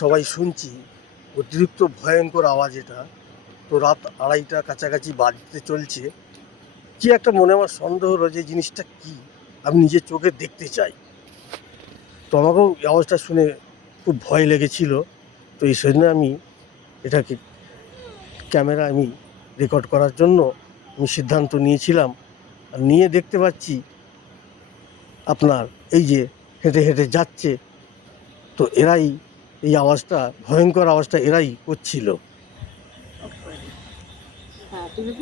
সবাই শুনছি অতিরিক্ত ভয়ঙ্কর আওয়াজ এটা। তো রাত 2:30টা কাছাকাছি বাজতে চলছে। কি একটা মনে আমার সন্দেহ হলো যে জিনিসটা কি, আমি নিজের চোখে দেখতে চাই। তো আমাকেও এই আওয়াজটা শুনে খুব ভয় লেগেছিল। তো এই জন্য আমি এটাকে ক্যামেরা আমি রেকর্ড করার জন্য আমি সিদ্ধান্ত নিয়েছিলাম। আর নিয়ে দেখতে পাচ্ছি আপনার এই যে হেঁটে হেঁটে যাচ্ছে, তো এরাই এই আওয়াজটা, ভয়ঙ্কর আওয়াজটা এরাই করছিল। হ্যাঁ, তুমি